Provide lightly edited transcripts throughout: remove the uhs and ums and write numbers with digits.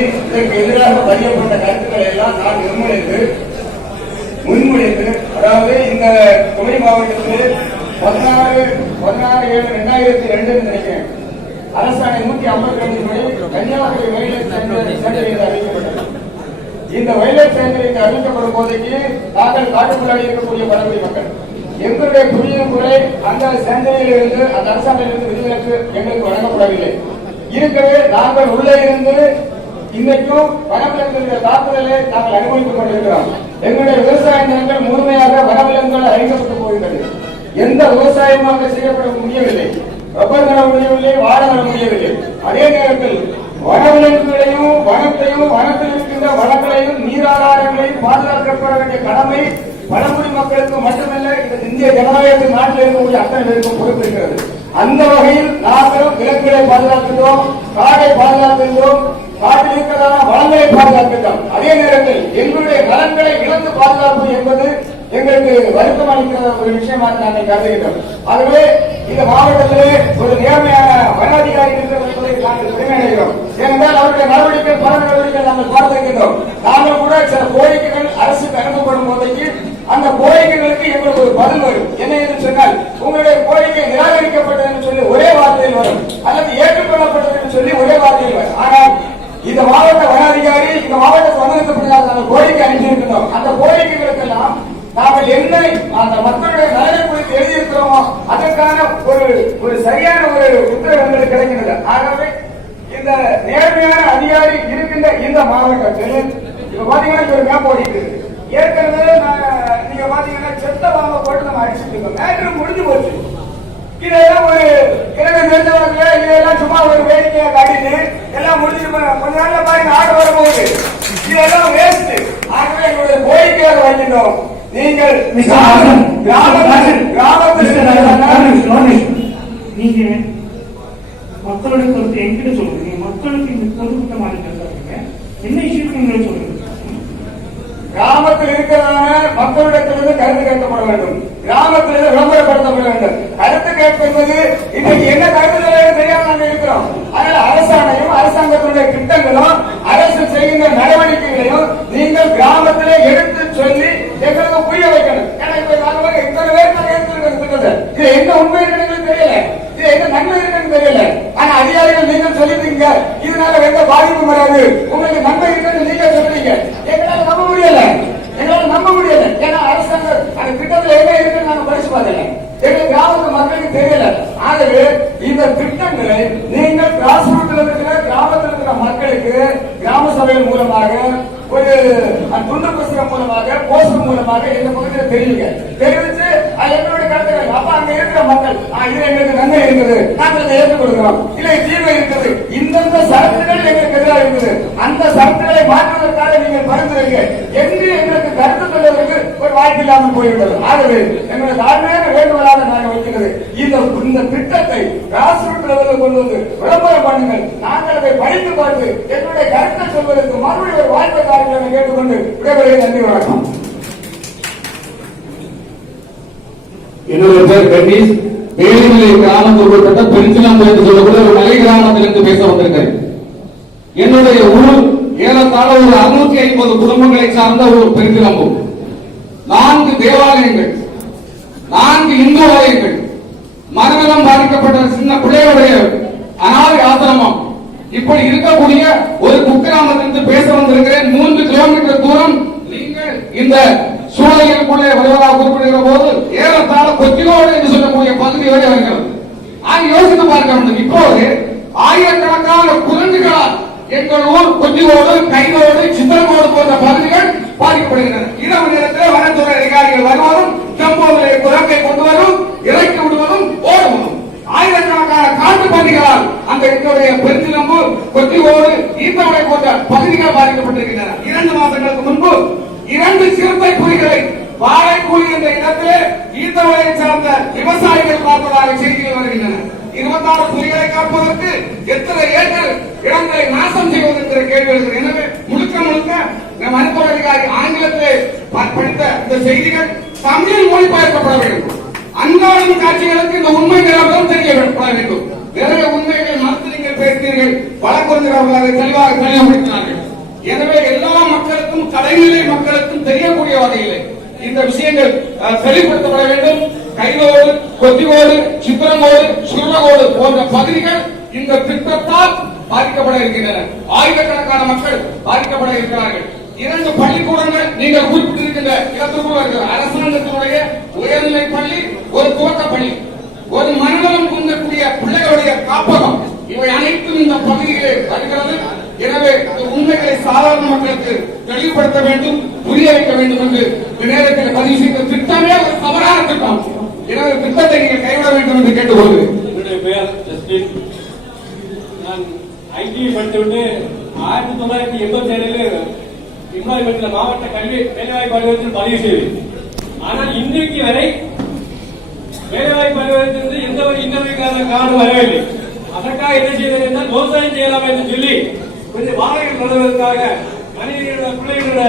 இதற்கு எதிராக பதியப்பட்ட கருத்துக்களை எல்லாம் நான் முன்மொழிந்து அதாவது இந்த துணை மாவட்டத்தில் 16/7/2002 நினைக்கிறேன் அரசாணை 152 படி கன்னியாகுமரி வைல்ட் சேஞ்சுரி அறிவிக்கப்பட்டது. இந்த வைல்ட் சேஞ்சுரி அறிவிக்கப்படும் போதைக்கு நாங்கள் காட்டுக்குள்ளாடி இருக்கக்கூடிய பழங்குடி மக்கள் எங்களுடைய குடியிருப்புகளை அந்த சேஞ்சுரியில் இருந்து அந்த அரசாணையிலிருந்து விதிவிலக்கு எங்களுக்கு வழங்கப்படவில்லை. இருக்கவே நாங்கள் உள்ளே இருந்து இன்னைக்கும் வனவிலங்குகளுடைய தாக்குதலை நாங்கள் அனுபவித்துக் கொண்டிருக்கிறோம். எங்களுடைய விவசாய நிலங்கள் முழுமையாக வனவிலங்குகள் அழிக்கப்பட்டு போகின்றது. எந்த விவசாயமாக செய்யப்பட முடியவில்லை, ரப்பர் நட முடியவில்லை, வாழ நட முடியவில்லை. அதே நேரத்தில் வனவிலங்குகளையும் வனத்தையும் வனத்தில் இருக்கின்ற வளங்களையும் நீராதாரங்களையும் பாதுகாக்கப்பட வேண்டிய கடமை பழங்குடி மக்களுக்கு மட்டுமல்ல இந்த இந்திய ஜனநாயக நாட்டில் இருக்கக்கூடிய அத்தனை பேருக்கும் பொறுப்பு இருக்கிறது. அந்த வகையில் நாங்களும் விலங்குகளை பாதுகாக்கின்றோம், காடை பாதுகாக்கின்றோம், காட்டில் இருக்கிறதான வளங்களை பாதுகாக்கின்றோம். அதே நேரத்தில் எங்களுடைய நலன்களை இழந்து பாதுகாப்பது என்பது எங்களுக்கு வருத்தம் அளிக்கிற ஒரு விஷயமாக நாங்கள் கருதுகின்றோம். ஆகவே இந்த மாவட்டத்திலே ஒரு நேர்மையான வன அதிகாரி என்பதை நாங்கள் பெருமை அடைகிறோம். ஏனென்றால் அவருடைய நடவடிக்கை பல நடவடிக்கைகள் நாங்கள் பார்த்திருக்கின்றோம். நாங்கள் கூட சில கோரிக்கைகள் அரசுக்கு அனுப்பப்படும் போதைக்கு அந்த கோரிக்கைகளுக்கு எங்களுக்கு ஒரு பதில் வரும். என்ன என்று சொன்னால் உங்களுடைய கோரிக்கை நிராகரிக்கப்பட்டது என்று சொல்லி ஒரே வார்த்தையில் வரும், அல்லது ஏற்றுக்கொள்ளப்பட்டது என்று சொல்லி ஒரே வார்த்தையில் வரும். ஆனால் இந்த மாவட்ட வன அதிகாரி இந்த மாவட்டத்தில் வந்திருக்கப்பட்டதாக நாங்கள் கோரிக்கை அனுப்பியிருக்கிறோம். அந்த கோரிக்கைகளுக்கெல்லாம் நாங்கள் என்ன அந்த மக்களுடைய நலனை குறித்து எழுதியிருக்கிறோமோ அதற்கான ஒரு சரியான ஒரு உத்தரவு எங்களுக்கு கிடைக்கிறது. ஆகவே இந்த நேர்மையான அதிகாரி இருக்கின்ற இந்த மாவட்டத்தில் இப்ப பாத்தீங்கன்னா ஒரு மேப் ஓடிட்டு ஏற்கனவே நீங்க பாத்தீங்கன்னா செத்த பாம்பை போட்டு நம்ம அடிச்சுட்டு இருக்கோம். மேட்ரு முடிஞ்சு போச்சு. இதெல்லாம் ஒரு இரண்டு தெரிஞ்சவங்க இதெல்லாம் சும்மா ஒரு வேடிக்கையை காட்டிட்டு எல்லாம் முடிஞ்சு கொஞ்ச நாள்ல பாருங்க ஆடு வரும்போது இதெல்லாம் வேஸ்ட். ஆகவே எங்களுடைய கோரிக்கையாக வைக்கின்றோம். நீங்கள் நீங்க மக்களுடைய கருத்து என்கிட்ட சொல்லுங்க. மக்களுக்கு இந்த பொதுக்கூட்ட மாதிரி பேசுறீங்க, என்ன விஷயத்தை சொல்லுங்க. கிராமத்தில் இருக்கிறதான மக்களிடத்திலிருந்து கருத்து கேட்கப்பட வேண்டும், கிராமத்திலிருந்து விளம்பரப்படுத்தப்பட வேண்டும். கருத்து கேட்பது இன்னைக்கு என்ன கருத்து தெரியாம நாங்கள் இருக்கிறோம். அதனால அரசாணையும் அரசாங்கத்தினுடைய திட்டங்களும் அரசு செய்கின்ற நடவடிக்கைகளையும் நீங்கள் கிராமத்திலே எடுத்து சொல்லி எங்களுக்கு புரிய வைக்கணும். ஏன்னா இப்ப இத்தனை பேர் நாங்கள் எடுத்துருக்கிறது இது என்ன உண்மை இருக்குன்னு தெரியல, இது என்ன நன்மை இருக்குன்னு தெரியல. ஆனா அதிகாரிகள் நீங்கள் சொல்லிட்டீங்க இதனால எந்த பாதிப்பும் வராது, உங்களுக்கு நன்மை இருக்குன்னு நீங்க சொல்றீங்க. எங்களால நம்ப முடியல, ஏன்னா அரசாங்க அந்த திட்டத்தில் என்ன இருக்குன்னு நாங்க படிச்சு பார்த்தல, எங்க கிராமத்து மக்களுக்கு தெரியல. ஆகவே இந்த திட்டங்களை நீங்கள் கிராஸ் ரூட்ல இருக்கிற கிராமத்தில் இருக்கிற மக்களுக்கு கிராம சபையின் மூலமாக ஒரு துண்டு புஸ்தகம் மூலமாக போஸ்டர் மூலமாக இந்த பகுதியில் தெரிவிச்சு எங்களுடைய கருத்துக்கள் அப்ப அங்க இருக்கிற மக்கள் இது எங்களுக்கு நன்மை இருக்குது, நாங்கள் இதை ஏற்றுக் கொடுக்கிறோம், இல்லை தீர்வு இருக்குது, இந்தந்த சரத்துகள் எங்களுக்கு எதிராக இருக்குது, அந்த சரத்துகளை மாற்றுவதற்காக நீங்கள் பரிந்துரைங்க என்று எங்களுக்கு கருத்து சொல்வதற்கு ஒரு வாய்ப்பு இல்லாமல் போய்விட்டது. ஆகவே எங்களுடைய தாழ்மையான வேண்டுகோளாக நாங்கள் வைக்கிறது இந்த திட்டத்தை கிராஸ் ரூட் லெவலில் கொண்டு வந்து விளம்பரம் பண்ணுங்கள். நாங்கள் அதை படித்து பார்த்து எங்களுடைய கருத்தை சொல்வதற்கு மறுபடியும் ஒரு வாய்ப்பை தாருங்கள் கேட்டுக்கொண்டு விடைபெறுகிறேன். நன்றி, வணக்கம். என்னுடைய பேர் கணேஷ். வேலுநிலை கிராமத்தில் உட்பட்ட பெருஞ்சிலம் என்று சொல்லக்கூடிய ஒரு மலை கிராமத்திலிருந்து பேச வந்திருக்கிறேன். என்னுடைய ஊர் ஏறத்தாழ ஒரு 650 குடும்பங்களை சார்ந்த ஒரு பெருஞ்சிலம்பூர். 4 தேவாலயங்கள், 4 இந்து ஆலயங்கள், மனநலம் பாதிக்கப்பட்ட சின்ன பிள்ளைகளுடைய அனாதை ஆசிரமம், இப்படி இருக்கக்கூடிய ஒரு குக்கிராமத்திலிருந்து பேச வந்திருக்கிறேன். 3 கிலோமீட்டர் தூரம் நீங்கள் இந்த சூழலுக்குள்ளே வருவதாக குறிப்பிடுகிற போது ஏறத்தாழ கொச்சியோடு என்று சொல்லக்கூடிய பகுதி வரை வருகிறது. யோசித்து பார்க்க வேண்டும். இப்போது ஆயிரக்கணக்கான குரங்குகளால் எங்கள் ஊர் கொச்சியோடு, கைதோடு, சித்திரங்கோடு போன்ற பகுதிகள் பாதிக்கப்படுகின்றன. இரவு நேரத்தில் வனத்துறை அதிகாரிகள் வருவதும் செம்போவிலே குரங்கை கொண்டு வரும், இறக்கி விடுவதும் ஓடுவதும் ஆயிரக்கணக்கான காட்டு பன்றிகளால் அந்த எங்களுடைய பெருஞ்சிலம்பூர், கொச்சியோடு, ஈத்தவளை போன்ற பகுதிகள் பாதிக்கப்பட்டிருக்கின்றன. 2 மாதங்களுக்கு முன்பு 2 சிறுத்தை புலிகளை வாழைக்கூலி என்ற இடத்திலே ஈத்தவளையை சார்ந்த விவசாயிகள் பார்த்ததாக செய்திகள் வருகின்றன. 26 புலிகளை காப்பதற்கு எத்தனை ஏக்கர் இடங்களை நாசம் செய்வது என்ற கேள்வி எழுகிறது. எனவே முழுக்க வனத்துறை அதிகாரி ஆங்கிலத்திலே படித்த இந்த செய்திகள் தமிழில் மொழிபெயர்க்கப்பட வேண்டும். அன்றாடம் காட்சிகளுக்கு இந்த உண்மை நிலவரம் தெரியப்பட வேண்டும். நிறைய உண்மைகளை மறுத்து நீங்கள் பேசினீர்கள். வழக்கறிஞர்கள் அதை தெளிவாக தெளிவுபடுத்தினார்கள். கடைநிலை மக்களுக்கும் தெரியக்கூடிய வகையில் இந்த விஷயங்கள் தெளிவுபடுத்தப்பட வேண்டும். கைரோடு, கொத்திகோடு, சித்திரங்கோடு, சுரங்கோடு போன்ற பகுதிகள் இந்த திட்டத்தால் பாதிக்கப்பட இருக்கின்றன. ஆயிரக்கணக்கான மக்கள் பாதிக்கப்பட இருக்கிறார்கள். 2 பள்ளிக்கூடங்கள் நீங்கள் குறிப்பிட்டிருக்கின்ற இடத்துக்குள் இருக்கிற அரசாங்கத்தினுடைய உயர்நிலை பள்ளி, ஒரு துவக்க பள்ளி, ஒரு மனநலம் குன்றக்கூடிய பிள்ளைகளுடைய காப்பகம், இவை அனைத்தும் இந்த பகுதியிலே வருகிறது. எனவே உண்மைகளை சாதாரண மக்களுக்கு தெளிவுபடுத்த வேண்டும், புரிய வைக்க வேண்டும் என்று நேரத்தில் பதிவு செய்த திட்டமே ஒரு தவறான திட்டம். எனவே திட்டத்தை நீங்கள் கைவிட வேண்டும் என்று கேட்டுக்கொள்கிறேன். என்னுடைய பெயர் ஜஸ்டின். நான் ஐடி படித்துவிட்டு 1987 இம்பாய்மெண்ட்ல மாவட்ட கல்வி வேலைவாய்ப்பு அலுவலகத்தில் பதிவு செய்தேன். ஆனால் இன்றைக்கு வரை வேலைவாய்ப்பு அலுவலகத்திலிருந்து எந்த ஒரு இன்டர்வியூக்கான கார்டு வரவில்லை. அதற்காக என்ன செய்தேன் என்றால் விவசாயம் செய்யலாம் என்று சொல்லி கொஞ்சம் வாழைகள் நடுவதற்காக மனிதர்களோட பிள்ளைகளோட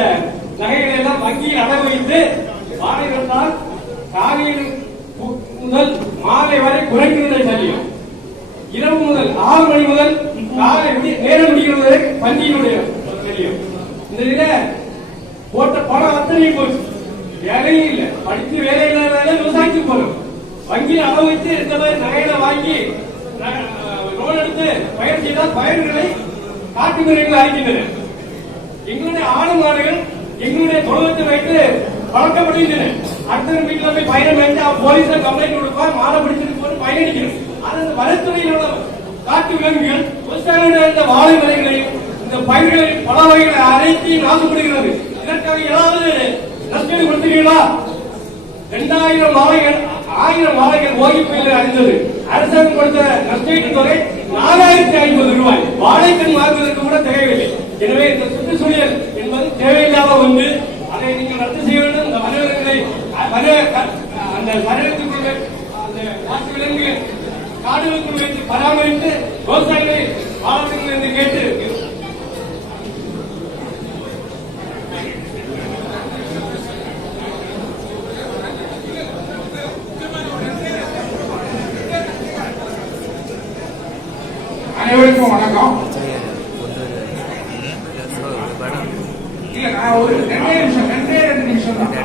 நகைகளை எல்லாம் வங்கியில் அடகு வைத்து வாழை நட்டால் காலையில் முதல் மாலை வரை குறைக்கிறது சல்லியம். இரவு முதல் 6 மணி முதல் காலை நேரம் முடிகிறது பண்டிகையுடைய தெரியும். இந்த இதில போட்ட பணம் அத்தனை போச்சு. வேலையும் இல்லை, படித்து வேலை இல்லாத விவசாயத்துக்கு போனோம். வங்கியில் அடகு வைத்து இந்த மாதிரி நகைகளை வாங்கி லோன் எடுத்து பயிர் செய்தால் பயிர்களை காட்டு மிருகங்கள் அழிக்கின்றன. எங்களுடைய ஆடு மாடுகள் எங்களுடைய தொழுவத்தை வைத்து வளர்க்கப்படுகின்றன. அடுத்த வீட்டில் போய் பயிரை வைத்து போலீஸ்ல கம்ப்ளைண்ட் கொடுப்பார், மாடை பிடிச்சிட்டு போட்டு பயணிக்கணும். ஆனால் வனத்துறையில் உள்ள காட்டு விலங்குகள் விவசாயிகளுடைய வாழை மலைகளையும் இந்த பயிர்களின் பல வகைகளை அனைத்தையும் நாசப்படுகிறது. இதற்காக ஏதாவது நஷ்டம் கொடுத்துருக்கீங்களா? 2000 மாலைகள் 1000 மாலைகள் ஓகி புயலில் அடைந்தது. அரசாங்கம் கொடுத்த நஷ்டஈட்டு தொகை 4550 ரூபாய். வாழைக்கண் வாங்குவதற்கு கூட தேவையில்லை. எனவே இந்த சுற்றுச்சூழல் என்பது தேவையில்லாத ஒன்று. அதை நீங்கள் ரத்து செய்ய வேண்டும். இந்த வனவிலங்குகளை அந்த சரகத்துக்குள்ள அந்த காட்டு விலங்கு காடுகளுக்குள் வைத்து பராமரித்து விவசாயிகளை வாழங்கள் என்று கேட்டு அனைவருக்கும் வணக்கம். இல்ல நான் ஒரு 2 நிமிஷம் தான்.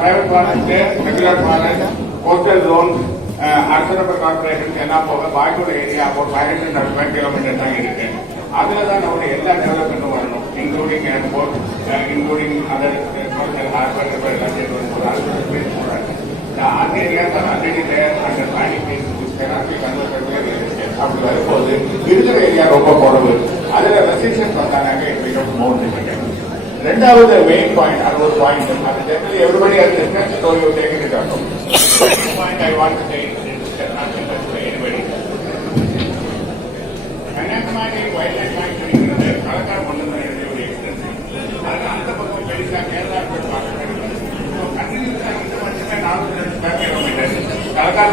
Private forest, regular forest, coastal zones, Arthur Corporation, Kenapoga, Baitula area, about 575 kilometers. Other than our development, including airport, including other commercial harbor, the other areas are already there under planning phase, which cannot be converted to real estate. Up to the area portable. Other restrictions on that it becomes more difficult. Rendavudu main point, another point, generally everybody has discussed, so you take it out. Second point I want to say is not to anybody. Kanyakumari wildlife sanctuary is Kalakar Mandana very extensive. That's the purpose very Kerala to talk about. So continuously square kilometers. Kalakar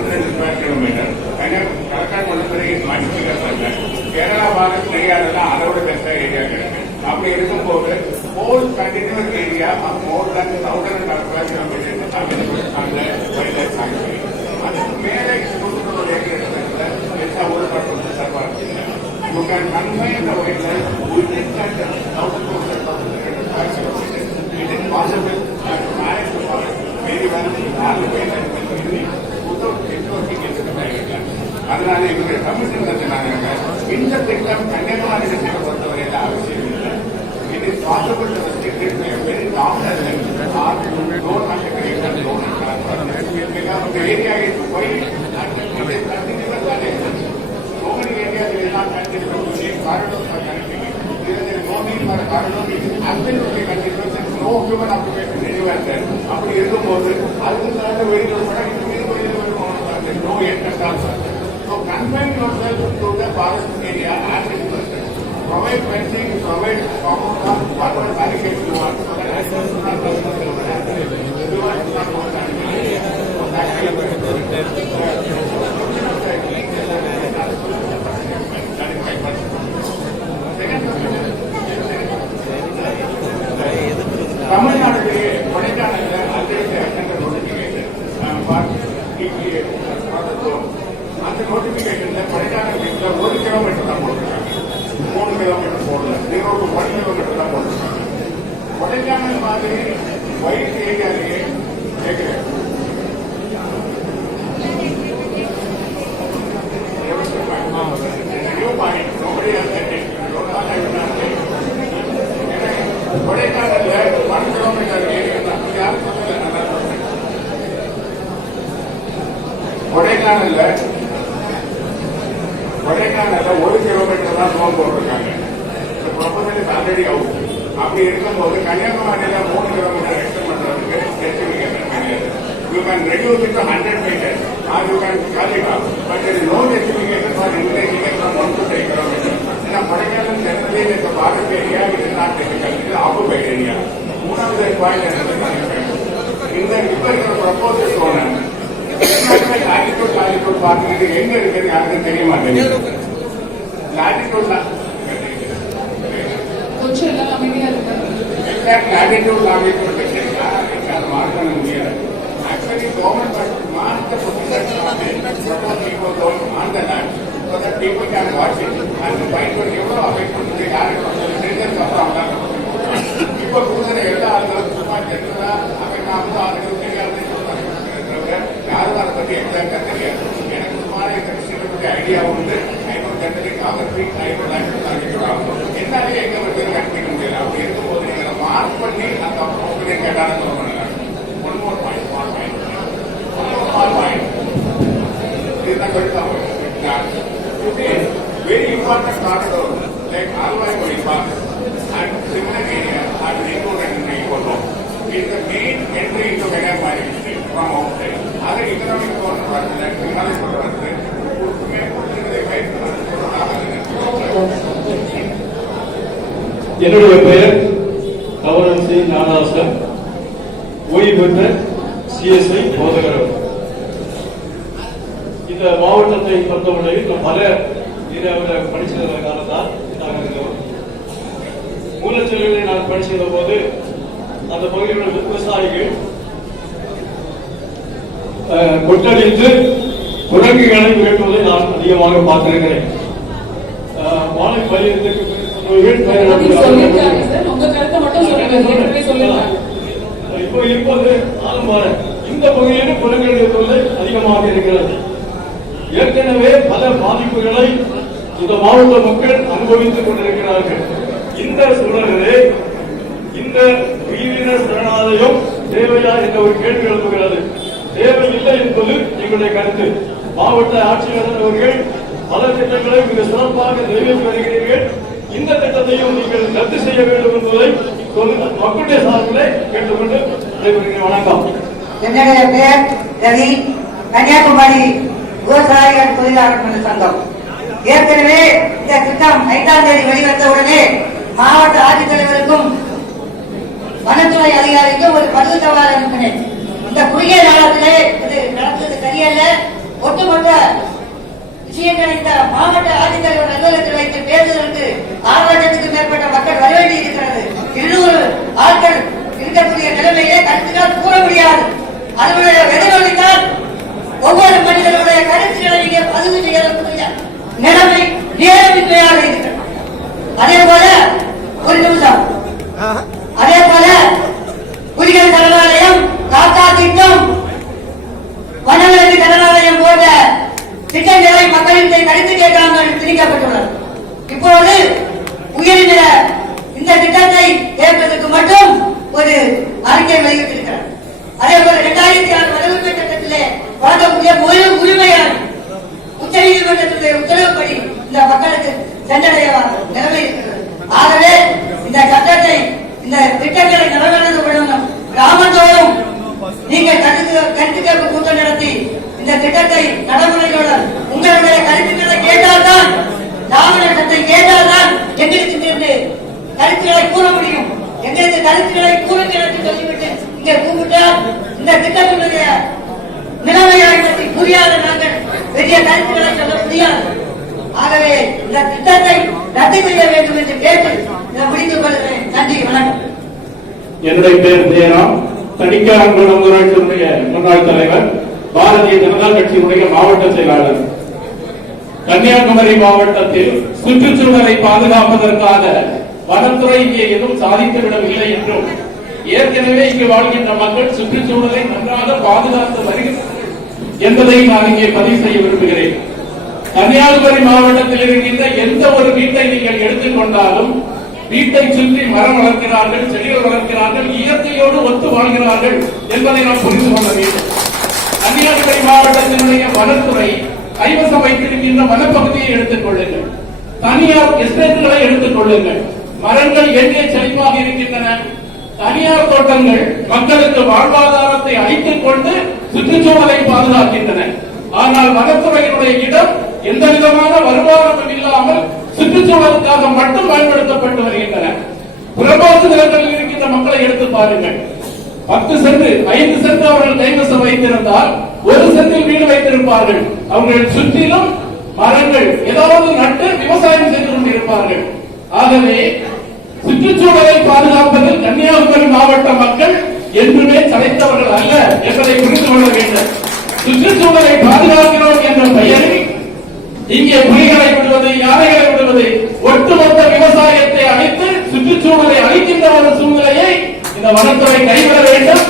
Mandana square kilometers. Kalakar Mandana is much bigger than that. Kerala forest area அதோட best area கிடைக்கும். அப்படி இருக்கும்போது whole continuous area of more than 1,000 kilometers அந்த wildlife sanctuary. அதுக்கு மேலே கொடுத்துள்ள area பெருசா ஒரு பர்பஸ் சர்வார் இல்லை. You can confine the wildlife within that 1,000 kilometers. It is possible to manage the forest very well all the way without exposing it to the private land. அதனால எங்களுடைய commission சொன்னாங்க இந்த திட்டம் கன்னியாகுமரி டிஸ்ட்ரிக்ட் பொறுத்தவரையில் அவசியம் இல்லை. It is possible to restrict it to a very nominal level or don't have to create a zone because the area is wide and it is continuous and so many areas will not continue to need corridors for connectivity. There is no need for a corridor. It is absolutely continuous and no human occupation anywhere there. அப்படி இருக்கும்போது அதுக்கு வெளியில் கூட no entrance also. So confine yourself to the forest area as it is. Provide fencing, provide compound, whatever barricades you want, so that animals will not go into the area. You want to not go into the area. So that தமிழ்நாட்டிலே கொடைக்கானல்ல அன்றைய notification அந்த நோட்டிபிகேஷன்ல கொடைக்கானல் வீட்டுல 1 kilometre தான் போட்டிருக்காங்க, 3 kilometre போடல, 0 to 1 kilometre தான் போட்டிருக்காங்க. கொடைக்கானல் மாதிரி வயிறு ஏரியாலேயே கேட்கிறேன் கொடைக்கானல்ல 1 கிலோமீட்டர் ஏரியா யாரும் சொல்லல. கொடைக்கானல்ல 1 கிலோமீட்டர் தான் ஜோன் போட்டிருக்காங்க. இந்த ப்ரொபோசல் இஸ் ஆல்ரெடி அவுட். அப்படி இருக்கும்போது கன்னியாகுமரியில 3 கிலோமீட்டர் எக்ஸ்டெண்ட் பண்றதுக்கு ஜஸ்டிபிகேஷன் கிடையாது. You can reduce it to 100 meters or you can cut it off, but there is no justification for increasing it from 1 to 10 kilometers. In Kodaikanal, generally in the forest area, it is not difficult. It is occupied area. One of the point in the இப்ப proposal zone, latitude பார்க்கிறது எங்க இருக்குன்னு யாருக்கும் தெரிய மாட்டேங்குது. latitude கொஞ்சம் எல்லாம் அமைதியா இருக்கு. exact latitude longitude அதை மார்க் பண்ண முடியாது. Actually, government has to mark the position of the proposed eco zone on the land so that people can watch it and find out எவ்வளவு அஃபெக்ட் பண்ணுது, யாருக்கு ரிசல்ட் அப்புறம் இப்போ கூடுதல் எல்லா ஆளுகளும் சும்மா ஜெனரலா அஃபெக்ட் ஆகுது, ஆளுகளுக்கு தெரியாது யாரும் அதை பற்றி எக்ஸாக்டா தெரியாது. எனக்கு சுமார இந்த விஷயத்தை பற்றி ஐடியா உண்டு. ஐநூறு ஜெனரலி காங்கிரஸ் 500 ஆகும். என்னாலே எங்க பற்றி கண்டுபிடிக்க முடியல. அப்படி இருக்கும்போது எங்களை மார்க் பண்ணி அந்த ஒப்பீனியன் கேட்டாலும் சொல்ல பண்ணுங்க. One more point. This is not very common. Today, very important corridor like Alvai Bypass and similar area are included in the eco zone. It is the main entry into Kanyakumari district from outside. Other economic zone வருது, Himalayan வருது. என்னுடைய பெயர் கவரன்சி ஞானாசன், ஓய்வு பெற்ற CSI போதகர். இந்த மாவட்டத்தை பொறுத்தவரையில் பல ஏரியாவில் படிச்சத காரணத்தால் நாங்கள் இருக்கோம். மூலச்செல்லிகளை நான் படிச்சுகிற போது அந்த பகுதியில் உள்ள விவசாயிகள் கொட்டடித்து குரங்குகளை விரட்டுவதை நான் அதிகமாக பார்த்திருக்கிறேன். வாழை பயிரத்துக்கு இப்போ இருப்பது இந்த பகுதியில் குரங்குடைய தொல்லை அதிகமாக இருக்கிறது. ஏற்கனவே பல பாதிப்புகளை இந்த மாவட்ட மக்கள் அனுபவித்துக் கொண்டிருக்கிறார்கள். இந்த சூழலிலே இந்த உயிரினர் சரணாலயம் தேவையா என்ற ஒரு கேள்வி எழுப்புகிறது. தேவையில்லை என்பது எங்களுடைய கருத்து. மாவட்ட ஆட்சியாளர் அவர்கள் பல திட்டங்களை மிக சிறப்பாக நிறைவேற்றி வருகிறீர்கள். இந்த திட்டத்தையும் நீங்கள் ரத்து செய்ய வேண்டும் என்பதை மக்களுடைய சார்பிலே கேட்டுக்கொண்டு விடைபெறுகிறேன். வணக்கம். என்னுடைய பெயர் ரவி, கன்னியாகுமரி விவசாயிகள் தொழிலாளர் சங்கம். ஏற்கனவே இந்த திட்டம் 5ஆம் தேதி வெளிவந்தவுடனே மாவட்ட ஆட்சித்தலைவருக்கும் வனத்துறை அதிகாரிக்கும் ஒரு பதிவு தகவல் அனுப்பினேன். இந்த குறுகிய காலத்திலே இது நடந்தது சரியல்ல. ஒட்டுமொத்த விஷயங்கள் இந்த மாவட்ட ஆட்சித்தலைவர் அலுவலகத்தில் வைத்து பேசுவதற்கு 6 லட்சத்துக்கும் மேற்பட்ட மக்கள் வர வேண்டி இருக்கிறது. 200 ஆட்கள் இருக்கக்கூடிய நிலைமையிலே கருத்துக்கள் கூற முடியாது. அதனுடைய எதிரொலித்தால் ஒவ்வொரு மனிதனுடைய கருத்துக்களை இங்கே பதிவு செய்யக்கூடிய நிலைமை நேரமின்மையாக இருக்கிறது. அதே போல ஒரு நிமிஷம், அதே போல புலிகள் சரணாலயம், காக்கா திட்டம், வனவிலங்கு சரணாலயம் போன்ற திட்டங்களை மக்களிடத்தை கருத்து கேட்காமல் திணிக்கப்பட்டுள்ளது. இப்போது உயர்நில இந்த திட்டத்தை ஏற்பதற்கு மட்டும் ஒரு அறிக்கை வெளியிட்டிருக்கிறார். அதே போல 2006 வனவுரிமை சட்டத்திலே வழங்கக்கூடிய உரிமையான உச்சநீதிமன்றத்தினுடைய உத்தரவுப்படி இந்த மக்களுக்கு சென்றடைய நிலைமை இருக்கிறது. ஆகவே இந்த சட்டத்தை, இந்த திட்டங்களை நிறைவேற்றப்படும் கிராமத்தோறும் நீங்கள் கருத்து கேட்பு கூட்டம் நடத்தி இந்த திட்டத்தை நடைமுறைகளுடன் உங்களுடைய எங்களுடைய கருத்துக்களை கேட்டால்தான், திராவிடத்தை கேட்டால்தான் எங்களுக்கு இருந்து கருத்துக்களை கூற முடியும். எங்களுக்கு கருத்துக்களை கூறுங்கள் என்று சொல்லிவிட்டு இங்கே கூப்பிட்டால் இந்த திட்டத்தினுடைய நிலைமையை பற்றி புரியாத நாங்கள் பெரிய கருத்துக்களை சொல்ல முடியாது. ஆகவே இந்த திட்டத்தை ரத்து செய்ய வேண்டும் என்று கேட்டு முடித்துக் கொள்கிறேன். நன்றி, வணக்கம். என்னுடைய பேர் ஜெயராம், தனிக்காரங்குளம் ஊராட்சியினுடைய முன்னாள் தலைவர், பாரதிய ஜனதா கட்சியினுடைய மாவட்ட செயலாளர். கன்னியாகுமரி மாவட்டத்தில் சுற்றுச்சூழலை பாதுகாப்பதற்காக வனத்துறை இங்கே எதுவும் சாதித்துவிடவில்லை என்றும், ஏற்கனவே இங்கு வாழ்கின்ற மக்கள் சுற்றுச்சூழலை நன்றாக பாதுகாத்து வருகிறார்கள் என்பதை நான் இங்கே பதிவு செய்ய விரும்புகிறேன். கன்னியாகுமரி மாவட்டத்தில் இருக்கின்ற எந்த ஒரு வீட்டை நீங்கள் எடுத்துக்கொண்டாலும் வீட்டை சுற்றி மரம் வளர்க்கிறார்கள், செடிகள் வளர்க்கிறார்கள், இயற்கையோடு ஒத்து வாழ்கிறார்கள் என்பதை நாம் புரிந்து கொள்ள வேண்டும். கன்னியாகுமரி மாவட்டத்தினுடைய வனத்துறை கைவசம் வைத்திருக்கின்ற வனப்பகுதியை எடுத்துக் கொள்ளுங்கள், தனியார் எஸ்டேட்டுகளை எடுத்துக் கொள்ளுங்கள். மரங்கள் எங்கே செழிப்பாக இருக்கின்றன? தனியார் தோட்டங்கள் மக்களுக்கு வாழ்வாதாரத்தை அளித்துக் கொண்டு சுற்றுச்சூழலை பாதுகாக்கின்றன. ஆனால் வனத்துறையினுடைய இடம் எந்த விதமான வருமானமும் இல்லாமல் சுற்றுச்சூழலுக்காக மட்டும் பயன்படுத்தப்பட்டு வருகின்றன. புறம்போக்கு நிலங்களில் இருக்கின்ற மக்களை எடுத்து பாருங்கள். 10 சென்ட் 5 சென்ட் அவர்கள் கைவசம் வைத்திருந்தால் 1 சென்டில் வீடு வைத்திருப்பார்கள். அவர்கள் சுற்றிலும் மரங்கள் ஏதாவது நட்டு விவசாயம் செய்து கொண்டிருப்பார்கள். ஆகவே சுற்றுச்சூழலை பாதுகாப்பதில் கன்னியாகுமரி மாவட்ட மக்கள் என்றுமே சளைத்தவர்கள் அல்ல என்பதை புரிந்து கொள்ள வேண்டும். சுற்றுச்சூழலை பாதுகாக்கிறோம் என்ற பெயரில் இங்கே புலிகளை விடுவது, யானைகளை விடுவது, ஒட்டுமொத்த விவசாயத்தை அழித்து சுற்றுச்சூழலை அழிக்கின்ற ஒரு சூழ்நிலையை இந்த வனத்துறை கைவிட வேண்டும்.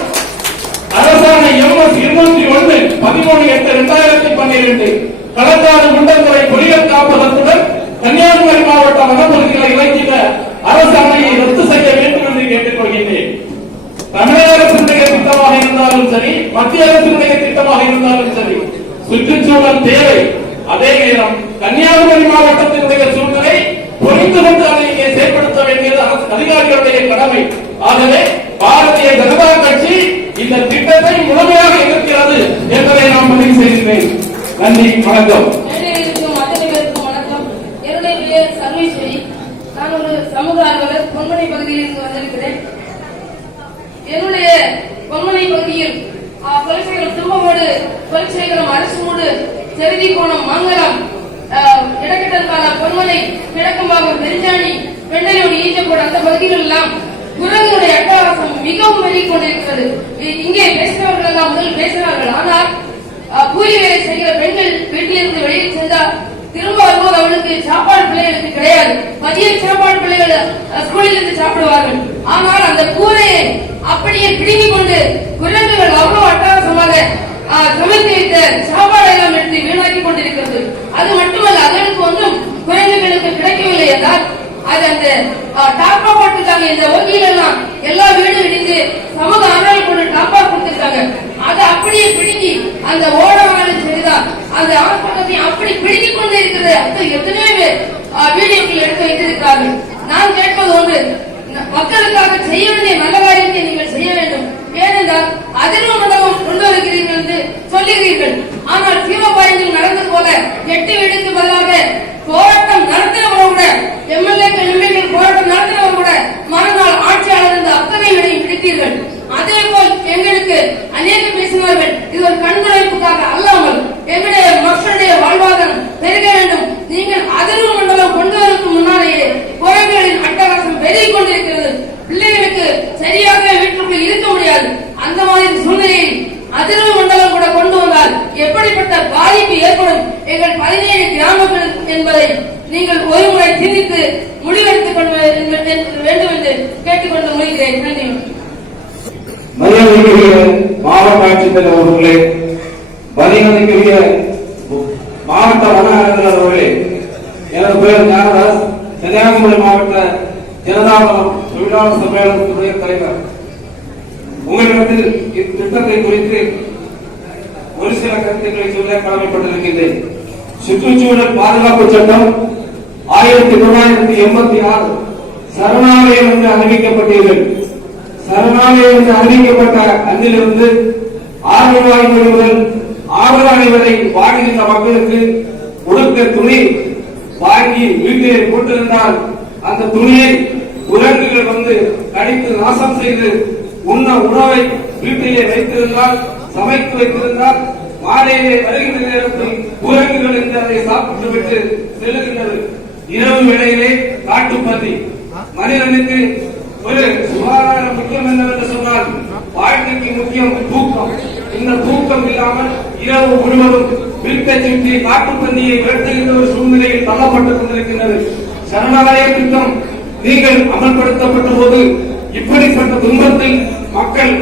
அரசாணை MS 201 13/8/2012 களக்காடு முண்டந்துறை புலிகள் காப்பகத்துடன் கன்னியாகுமரி மாவட்ட வனப்பகுதிகளை இணைக்கிற அரசாணையை ரத்து செய்ய வேண்டும் என்று கேட்டுக் கொள்கின்றேன். தமிழக அரசினுடைய திட்டமாக இருந்தாலும் சரி, மத்திய அரசினுடைய திட்டமாக இருந்தாலும் சரி, சுற்றுச்சூழல் தேவை. அதே நேரம் கன்னியாகுமரி மாவட்டத்தினுடைய சூழ்நிலை புரிந்து கொண்டு அதை இங்கே செயல்படுத்த வேண்டியது அதிகாரிகளுடைய கடமை. ஆகவே பாரதிய ஜனதா கட்சி இந்த திட்டத்தை முழுமையாக எதிர்க்கிறது என்பதை நான் பதிவு செய்கிறேன். நன்றி, வணக்கம். என்னுடைய பெயர் சர்வேஸ்வரி. நான் ஒரு சமூக ஆர்வலர், பொன்மனை பகுதியில் இருந்து வந்திருக்கிறேன். என்னுடைய பொன்மனை பகுதியில் கொலைசேகரம் திரும்பமோடு, கொலைசேகரம் அரசுமூடு, செருவிக்கோணம், மங்கலம், இடக்கட்டல்கால, பொன்மனை, கிழக்கம்பாக்கம், பெருஞ்சாணி, வெண்டையோடு, ஈஞ்சக்கோடு அந்த பகுதிகள் எல்லாம் குரங்குடைய அட்டகாசம் மிகவும் பெருகிக் கொண்டிருக்கிறது. இங்கே பேசினவர்கள் எல்லாம் முதல் பேசினார்கள். ஆனால் கூலி வேலை செய்கிற பெண்கள் வீட்டிலிருந்து வெளியில் சென்றால் திரும்ப வரும்போது அவளுக்கு சாப்பாடு பிள்ளைகளுக்கு கிடையாது. மதிய சாப்பாடு பிள்ளைகள் ஸ்கூலில் இருந்து சாப்பிடுவார்கள். ஆனால் அந்த கூரையை அப்படியே பிடுங்கிக் கொண்டு குரங்குகள் அவ்வளவு அட்டகாசமாக சமைத்து வைத்த சாப்பாடு எல்லாம் எடுத்து வீணாக்கி கொண்டிருக்கிறது. அது மட்டுமல்ல, அதற்கு ஒன்றும் குரங்குகளுக்கு கிடைக்கவில்லை என்றால் அது அந்த டாப்பா போட்டிருக்காங்க. இந்த வங்கியில எல்லாம் எல்லா வீடும் இடிந்து சமூக ஆராய்ச்சி கொண்டு டாப்பா கொடுத்திருக்காங்க. அதை அப்படியே பிடுங்கி அந்த ஓடவாலும் சரிதான் அந்த ஆஸ்பத்திரியை அப்படி பிடுங்கிக் கொண்டு இருக்கிறது. அப்ப எத்தனையோ பேர் வீடியோக்கள் எடுத்து வைத்திருக்கிறார்கள். நான் கேட்பது ஒன்று, மக்களுக்காக செய்ய வேண்டிய நல்ல காரியத்தை நீங்கள் செய்ய வேண்டும். ஏனென்றால் அதிர்வு மண்டபம் கொண்டு வருகிறீர்கள் என்று சொல்லுகிறீர்கள். ஆனால் 0.5 நடந்தது போல 8 வீடுக்கு பதிலாக போராட்டம் நடத்தினவர்கள் கூட, எம்எல்ஏக்கள் எம்பிக்கள் போராட்டம் நடத்தினவர் கூட மறுநாள் ஆட்சியாளர் இருந்த அத்தனை வீடையும் பிடித்தீர்கள். அதே போல் எங்களுக்கு அநேக பேசினார்கள். இது ஒரு கண்துடைப்புக்காக அல்லாமல் எங்களுடைய மக்களுடைய வாழ்வாதாரம் பெருக வேண்டும். நீங்கள் அதிர்வு மண்டலம் கொண்டு வரதுக்கு முன்னாலேயே குரங்குகளின் அட்டகாசம் பெருகிக் கொண்டிருக்கிறது. பிள்ளைகளுக்கு சரியாக வீட்டுக்குள் இருக்க முடியாது. அந்த மாதிரி சூழ்நிலையில் அதிர்வு மண்டலம் கூட கொண்டு வந்தால் எப்படிப்பட்ட பாதிப்பு ஏற்படும் எங்கள் 17 கிராமங்கள் என்பதை நீங்கள் ஒருமுறை சிந்தித்து முடிவெடுத்துக் கொள்ள வேண்டும் என்று கேட்டுக்கொண்டு முடிகிறேன். நன்றி. மரியாதைக்குரிய மாவட்ட ஆட்சித்தலைவர் அவர்களே, மரியாதைக்குரிய மாவட்ட வன அலுவலர் அவர்களே, எனது பெயர் ஞானதாஸ், கன்னியாகுமரி மாவட்ட ஜனதாதளம் தொழிலாளர் சம்மேளனத்துடைய தலைவர். உங்களிடத்தில் இத்திட்டத்தை குறித்து ஒரு சில கருத்துக்களை சொல்ல கடமைப்பட்டிருக்கின்றேன். சுற்றுச்சூழல் பாதுகாப்பு சட்டம் 1986 சரணாலயம் என்று அறிவிக்கப்பட்டீர்கள். சரணாலயம் என்று அறிவிக்கப்பட்ட அன்றிலிருந்து 6 முதல் 6 வரை வாழ்கின்ற மக்களுக்கு உடுக்க துணி வாங்கி வீட்டிலே போட்டிருந்தால் அந்த துணியை குரங்குகள் வந்து கடித்து நாசம் செய்து உண்ண உணவை வீட்டிலே வைத்திருந்தால் சமைத்து வைத்திருந்தால் மாலையிலே வருகின்ற நேரத்தில் குரங்குகள் என்று அதை சாப்பிட்டு விட்டு செல்லுகின்றது. இரவு வேளையிலே காட்டுப்பன்றி. மனிதனுக்கு ஒரு சுகாதாரம் முக்கியம் என்னவென்று சொன்னால் வாழ்க்கைக்கு முக்கியம் தூக்கம். இந்த தூக்கம் இல்லாமல் இரவு முழுவதும் வீட்டை சுற்றி காட்டுப்பன்னியை விரட்டுகின்ற ஒரு சூழ்நிலையில் தள்ளப்பட்டுக் கொண்டிருக்கின்றது. சரணாலய திட்டம் நீங்கள் அமல்படுத்தப்பட்ட போது இப்படிப்பட்ட துன்பத்தில் மக்கள்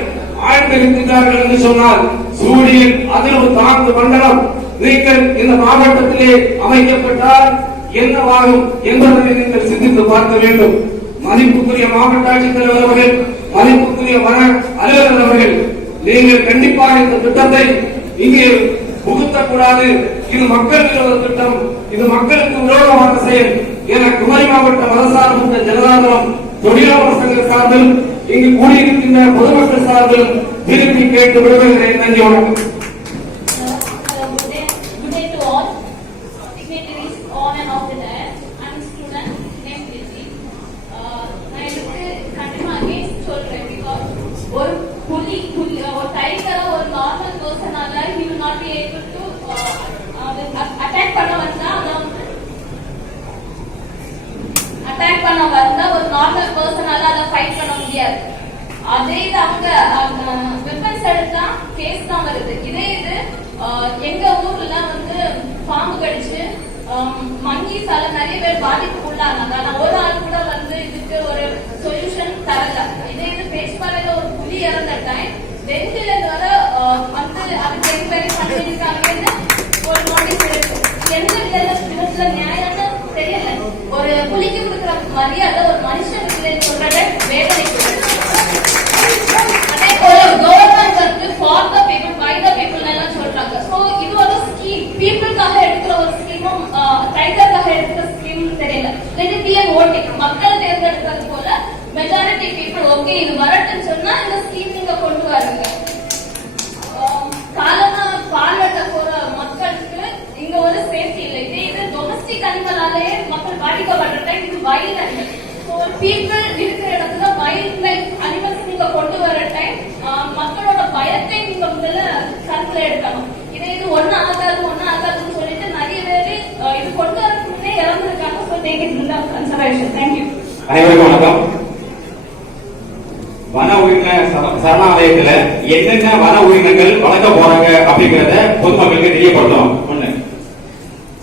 ஆழ்ந்திருக்கிறார்கள் என்று சொன்னால் சூரியன் அதிர்வு தாழ்ந்து மண்டலம் நீங்கள் இந்த மாவட்டத்திலே அமைக்கப்பட்டால் என்னவாகும் என்பதை நீங்கள் சிந்தித்து பார்க்க வேண்டும். மதிப்புக்குரிய மாவட்ட ஆட்சித்தலைவர் அவர்கள், மதிப்புக்குரிய வன அலுவலர் அவர்கள், நீங்கள் கண்டிப்பாக இந்த திட்டத்தை இங்கே புகுத்தக்கூடாது. இது மக்கள் விரோத திட்டம், இது மக்களுக்கு விரோதமான செயல் என குமரி மாவட்ட மதசார்பற்ற ஜனதாதளம் தொழிலாளர் சங்க சார்பில் இங்கு கூடியிருக்கின்ற பொதுமக்கள் சார்பில் திருப்பி கேட்டு விடுகிறேன். நன்றி, வணக்கம். அட்டாக் பண்ண வந்தா ஒரு நார்மல் பர்சனால அதை ஃபைட் பண்ண முடியாது. அதே இது அவங்க வெப்பன்ஸ் எடுத்தா கேஸ் தான் வருது. இதே இது எங்க ஊர்ல வந்து பாம்பு கடிச்சு மங்கீஸால நிறைய பேர் பாதிப்பு உள்ளாங்க. ஆனா ஒரு ஆள் கூட வந்து இதுக்கு ஒரு சொல்யூஷன் தரல. இதே இது பேச்சுப்பாறையில ஒரு புலி இறந்த டைம் டெல்லியில வர வந்து அதுக்கு என்கொயரி பண்ணிருக்காங்கன்னு ஒரு நோட்டீஸ் இருக்கு. எந்த விதத்துல நியாயம்னு தெரியல. ஒரு புலிக்கு கொடுக்கிற மரியாதை ஒரு மனுஷனுக்கு சொல்றத வேதனை. அதே போல கவர்மெண்ட் வந்து for the people by the people எல்லாம் சொல்றாங்க. சோ இது ஒரு ஸ்கீம், பீப்புளுக்காக எடுக்கிற ஒரு ஸ்கீமும் டைகருக்காக எடுக்கிற ஸ்கீம் தெரியல. ஓட்டிங் மக்கள் தேர்ந்தெடுக்கிறது போல மெஜாரிட்டி பீப்புள் ஓகே இது வரட்டுன்னு சொன்னா இந்த ஸ்கீம் நீங்க கொண்டு வரீங்க. காலமா பால்வட்ட போற மக்களுக்கு இங்க ஒரு சேஃப்டி இல்லை. இது டொமஸ்டிக் அனிமலாலே மக்கள் பாதிக்கப்படுற இது வைல்ட் அனிமல். பீப்புள் இருக்கிற இடத்துல வைல்ட் லைஃப் அனிமல்ஸ் நீங்க கொண்டு வர டைம் மக்களோட பயத்தை நீங்க முதல்ல கருத்துல எடுக்கணும். இதே இது ஒன்னு ஆகாதுன்னு சொல்லிட்டு நிறைய பேரு இது கொண்டு வரதுக்குன்னே இறந்துருக்காங்க. So take it into consideration. Thank you. அனைவருக்கும் வணக்கம். வன உயிரின சரணாலயத்துல என்னென்ன வன உயிரினங்கள் வளர்க்க போறாங்க அப்படிங்கறத பொதுமக்களுக்கு தெரியப்படுத்தணும். ஒண்ணு,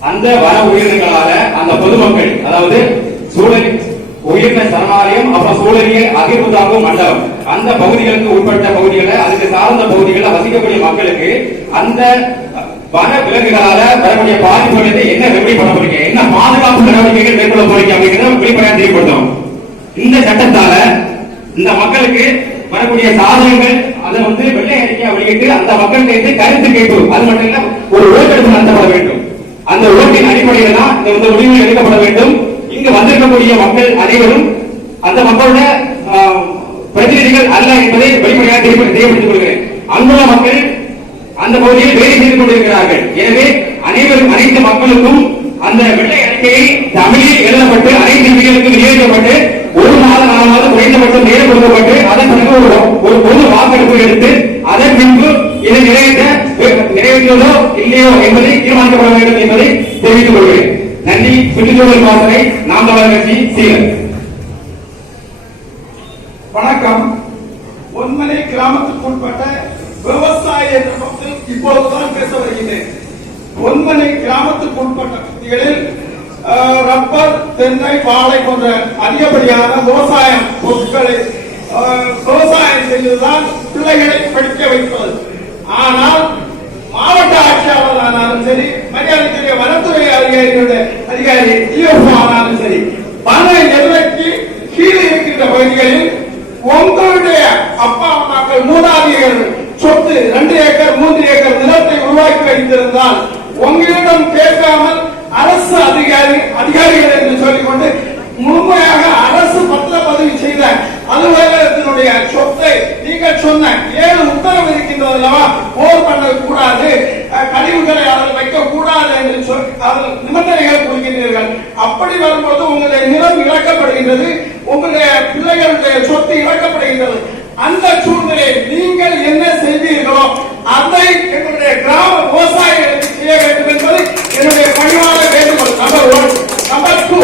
அந்த வன உயிரினங்களால அந்த பொதுமக்கள், அதாவது சூழல் உயிரின சரணாலயம், அப்புறம் சூழலியல் அதிர்வு தாக்கும் மண்டலம், அந்த பகுதிகளுக்கு உட்பட்ட பகுதிகளை, அதுக்கு சார்ந்த பகுதிகளில் வசிக்கக்கூடிய மக்களுக்கு அந்த வன விலங்குகளால வரக்கூடிய பாதிப்புகளுக்கு என்ன ரெமெடி பண்ண போறீங்க, என்ன பாதுகாப்பு நடவடிக்கைகள் மேற்கொள்ள போறீங்க அப்படிங்கிறத வெளிப்படையாக தெரியப்படுத்தும். இந்த சட்டத்தால இந்த மக்களுக்கு வரக்கூடிய சாதகங்கள் அதை வந்து வெள்ளை அறிக்கையா வெளியிட்டு அந்த மக்களுக்கு கருத்து கேட்பு, அது மட்டும் இல்ல ஒரு ஓட்டெடுப்பு நடத்தப்பட வேண்டும். அந்த ஓட்டின் அடிப்படையில் தான் இந்த முடிவுகள் எடுக்கப்பட வேண்டும். இங்கு வந்திருக்கக்கூடிய மக்கள் அனைவரும் அந்த மக்களோட பிரதிநிதிகள் அல்ல என்பதை வெளிப்படையாக தெரியப்படுத்திக் கொள்கிறேன். அங்குள்ள மக்கள் அந்த பகுதியில் வேலை செய்து கொண்டிருக்கிறார்கள். எனவே அனைத்து மக்களுக்கும் அந்த வெள்ளை அறிக்கையை தமிழில் எழுதப்பட்டு அனைத்து வீடுகளுக்கும் வெளியேற்றப்பட்டு 1 மாத 4 மாதம் குறைந்தபட்சம் நேரம் கொடுக்கப்பட்டு அதன் பிறகு ஒரு பொது வாக்கெடுப்பு எடுத்து அதன் பின்பு இதை நிறைவேற்றுவதோ இல்லையோ என்பதை தீர்மானிக்கப்பட வேண்டும் என்பதை தெரிவித்துக் கொள்கிறேன். நன்றி. சுற்றுச்சூழல் வாசனை நாம் தமிழர் கட்சி சீலர். வணக்கம். ஒன்மலை கிராமத்துக்குட்பட்ட விவசாய பகுதியில் இப்போதுதான் பேச வருகிறேன். ஒன்மலை கிராமத்துக்குட்பட்ட பகுதிகளில் ரப்பர், தென்னை, வாழை போன்ற அதிகப்படியான விவசாய பொருட்களை விவசாயம் செய்துதான் பிள்ளைகளை படிக்க வைப்பது. ஆனால் மாவட்ட ஆட்சியாளர் ஆனாலும் சரி, மரியாதைக்குரிய வனத்துறை அதிகாரி டிஎஃப்ஓ ஆனாலும் சரி, வன எல்லைக்கு கீழே இருக்கின்ற பகுதிகளில் உங்களுடைய அப்பா அம்மாக்கள் மூதாதையர்கள் சொத்து 2 ஏக்கர் 3 ஏக்கர் நிலத்தை உருவாக்கி வைத்திருந்தால் உங்களிடம் கேட்காமல் அரசு அதிகாரிகள் என்று சொல்லிக்கொண்டு முழுமையாக அரசு பத்திரப்பதிவு செய்த அலுவலகத்தினுடைய சொத்தை நீங்கள் சொன்ன 7 உத்தரவு இருக்கின்றது அல்லவா, போர் பண்ணக்கூடாது, கழிவுகளை அதில் வைக்க கூடாது என்று சொல்லி அதில் வரும்போது உங்களுடைய நிலம் இழக்கப்படுகின்றது, உங்களுடைய பிள்ளைகளுடைய சொத்து இழக்கப்படுகின்றது. அந்த சூழ்நிலையில் நீங்கள் என்ன செய்வீர்களோ அதை எங்களுடைய கிராம விவசாயிகளுக்கு செய்ய வேண்டும் என்பது என்னுடைய பணிவான வேண்டுகோள். நம்பர் 1. நம்பர் 2,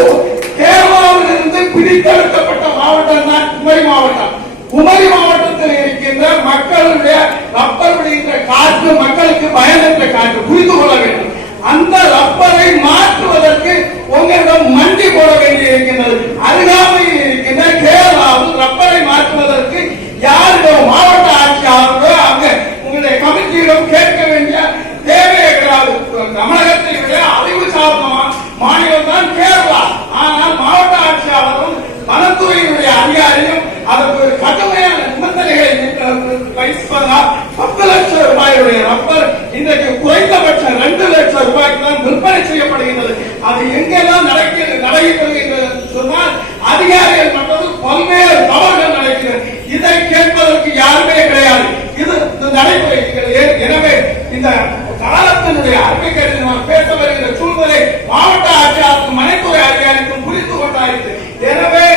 கேரளாவில் இருந்து பிரித்தெடுக்கப்பட்ட மாவட்டம் தான் குமரி மாவட்டம். குமரி மாவட்டத்தில் இருக்கின்ற மக்களுடைய ரப்பர் விடுகின்ற காற்று மக்களுக்கு பயனற்ற காற்று, புரிந்து கொள்ள வேண்டும். அந்த ரப்பரை மாற்றுவதற்கு உங்களிடம் மண்டி போட வேண்டி இருக்கின்றது. அருகாமையில் இருக்கின்ற கேரளாவில் ரப்பரை மாற்றுவதற்கு யாரிடம் மாவட்ட ஆட்சியாளர்களோ அங்க உங்களுடைய கமிட்டியிடம் கேட்க வேண்டிய தேவையே கிடையாது. தமிழகத்தை விட அறிவு சார்ந்த மாநிலம் தான் கேரளா. ஆனால் மாவட்ட ஆட்சியாளரும் வனத்துறையினுடைய அதிகாரியும் அதற்கு கடுமையான நிபந்தனைகளை வைப்பதால் 10 லட்சம் ரூபாயுடைய ரப்பர் இன்றைக்கு குறைந்தபட்சம் 2 லட்சம் ரூபாய்க்கு தான் விற்பனை செய்யப்படுகின்றது. அது எங்கெல்லாம் நடைபெறுகின்றது சொன்னால் அதிகாரிகள் மட்டத்தில் பல்வேறு தவறுகள் நடக்கிறது. இதை கேட்பதற்கு யாருமே கிடையாது. இது நடைபெறுகிறது. எனவே இந்த காலத்தினுடைய அறிவிக்கை நாம் பேச வருகிற சூழ்நிலை மாவட்ட ஆட்சியாளருக்கும் மனைத்துறை அதிகாரிக்கும் புரிந்து கொண்டாயிற்று. எனவே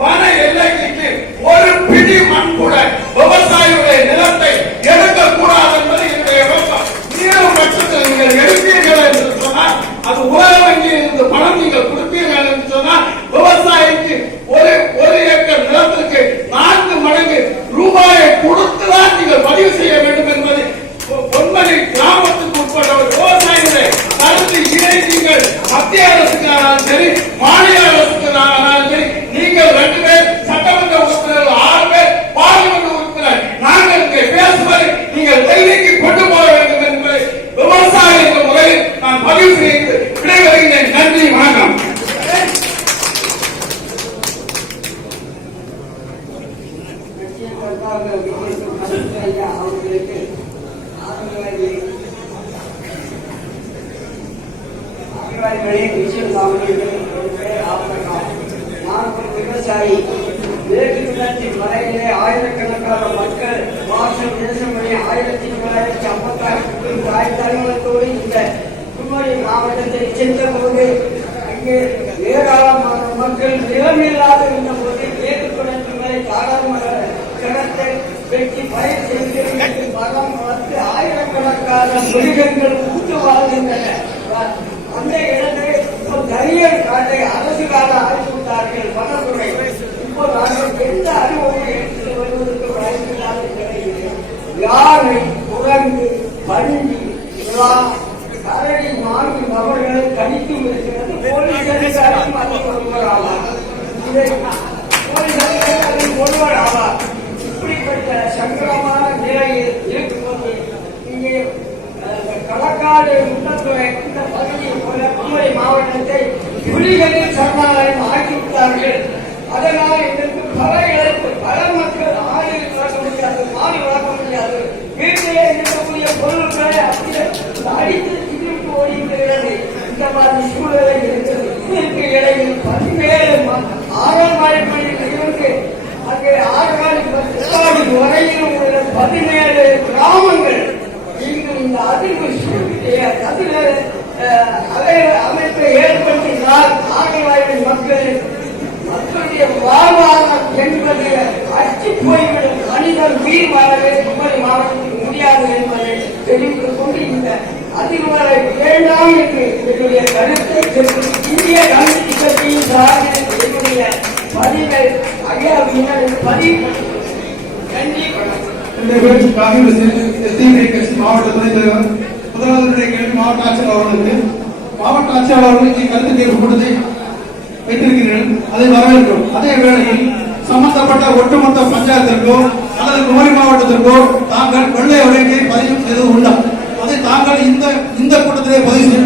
வன எல்லைக்கு ஒரு பிடி மண் கூட விவசாயிகளுடைய நிலத்தை எடுக்கக்கூடாது என்பது என்னுடைய விருப்பம். மீறும் பட்சத்தில் நீங்கள் எடுப்பீர்கள் என்று சொன்னால் அது உலக வங்கியில் இருந்து பணம் நீங்கள் கொடுப்பீர்கள் என்று சொன்னால் விவசாயிக்கு ஒரு ஏக்கர் நிலத்திற்கு 4 மடங்கு ரூபாயை கொடுத்துதான் நீங்கள் பதிவு செய்ய வேண்டும் என்பது பொன்மணி கிராமத்துக்கு உட்பட்ட ஒரு விவசாயிகளை கருத்து இணை நீங்கள் மத்திய அரசுக்கானாலும் சரி மாநில அரசுக்கானாலும் சரி நீங்கள் 2 பேர் சட்டமன்ற உறுப்பினர்கள் 6 பேர் பார்லிமெண்ட் உறுப்பினர் நாங்கள் இங்கே பேசுவதை நீங்கள் டெல்லிக்கு கொண்டு போக வேண்டும் என்பதை விவசாய என்ற முறையில் நான் பதிவு செய்து விடைபெறுகிறேன். நன்றி, வணக்கம். நான் ஒரு விவசாயி. மேற்கு தொடர்ச்சி மலையிலே ஆயிரக்கணக்கான மக்கள் வாசம் தேசமொழி 1956 தாய் தலைமுறையோடு இந்த குமரி மாவட்டத்தை சென்றபோது அங்கே ஏராளமான மக்கள் நிலமில்லாத இருந்த போது மேற்கு தொடர்ச்சி மலை தாராளமன்ற கிணத்தை வெட்டி பயிர் செய்து மரம் வளர்த்து ஆயிரக்கணக்கான மிருகங்கள் ஊட்டு வாழ்கின்றன. அந்த இடத்தை நிறைய காட்டை அரசுக்காக ஆக்கிவிட்டார்கள் வனத்துறை. இப்போ நாங்கள் எந்த அறிவுரை எடுத்து வருவதற்கு வாய்ப்பில்லாத நிலையில் யானை, குரங்கு, பன்றி, கரடி, மாங்கி நபர்களை கணித்தும் இருக்கிறது. போலீஸ் அதிகாரியும் அதில் ஒருவர் ஆவார். இதை போலீஸ் அதிகாரி ஒருவர் ஆவார். இப்படிப்பட்ட சங்கடமான நிலையில் இருக்கும்போது இங்கே களக்காடு முன்னத்துறை இந்த பகுதியை போல குமரி மாவட்டத்தை புலிகளின் சரணாலயம் ஆக்கிவிட்டார்கள். அதனால் எங்களுக்கு பல இழப்பு. பல மக்கள் ஆடு வளர்க்க முடியாது, மாடு வளர்க்க முடியாது. வீட்டிலே இருக்கக்கூடிய பொருட்களை அப்படியே அடித்து திட்டு ஓடிவிடுகிறது. இந்த மாதிரி சூழலை இருக்கிறது. இதற்கு இடையில் 17 ஆரம்பத்தில் இருந்து அங்கே 6 வரையிலும் உள்ள 17 கிராமங்கள் இந்த அதிர்வு அமைப்பை ஏற்படுத்தினால் ஆகவாயின் மக்களுடைய வாழ்வாதாரம் என்பது அச்சு போய்விடும். மனிதன் உயிர் வாழவே குமரி மாவட்டத்தில் முடியாது என்பதை தெரிவித்துக் கொண்டு இந்த அதிர்வுகளை வேண்டாம் என்று என்னுடைய கருத்தை இந்திய கம்யூனிஸ்ட் கட்சியின் சார்பில் என்னுடைய பதிவை ஐயா பதிவு. நன்றி, மாவட்ட துணைத் தலைவர் முதல்வருடைய கேள்வி மாவட்ட ஆட்சியர் அவர்களுக்கு. மாவட்ட ஆட்சியர் அவர்கள் கருத்து கேட்பு கூட்டத்தை வைத்திருக்கிறீர்கள், அதை வரவேற்கிறோம். அதே வேளையில் சம்பந்தப்பட்ட ஒட்டுமொத்த பஞ்சாயத்திற்கோ அல்லது குமரி மாவட்டத்திற்கோ தாங்கள் வெள்ளை அறிக்கை பதிவு செய்தது உண்டா? அதை தாங்கள் இந்த கூட்டத்திலே பதிவு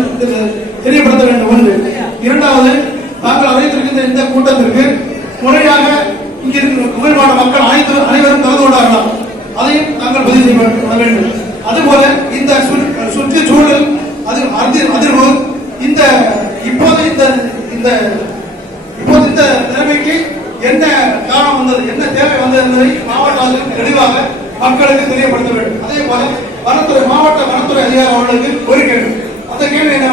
தெரியப்படுத்த வேண்டும். ஒன்று. இரண்டாவது, தாங்கள் அழைத்திருக்கின்ற இந்த கூட்டத்திற்கு முறையாக இங்கே இருக்கிற குமரி மாவட்ட மக்கள் அனைவரும் கலந்து கொண்டார்களா? அதையும் தாங்கள் பதிவு செய்யப்பட வேண்டும். அதுபோல இந்த சுற்றுச்சூழல் அதிர்வு இப்போது இந்த நிலைமைக்கு என்ன காரணம் வந்தது, என்ன தேவை வந்தது என்பதை மாவட்ட ஆட்சியர் தெளிவாக மக்களுக்கு தெரியப்படுத்த வேண்டும். அதே போல மாவட்ட வனத்துறை அதிகாரி அவர்களுக்கு ஒரு கேள்வி. அந்த கேள்வி என்ன?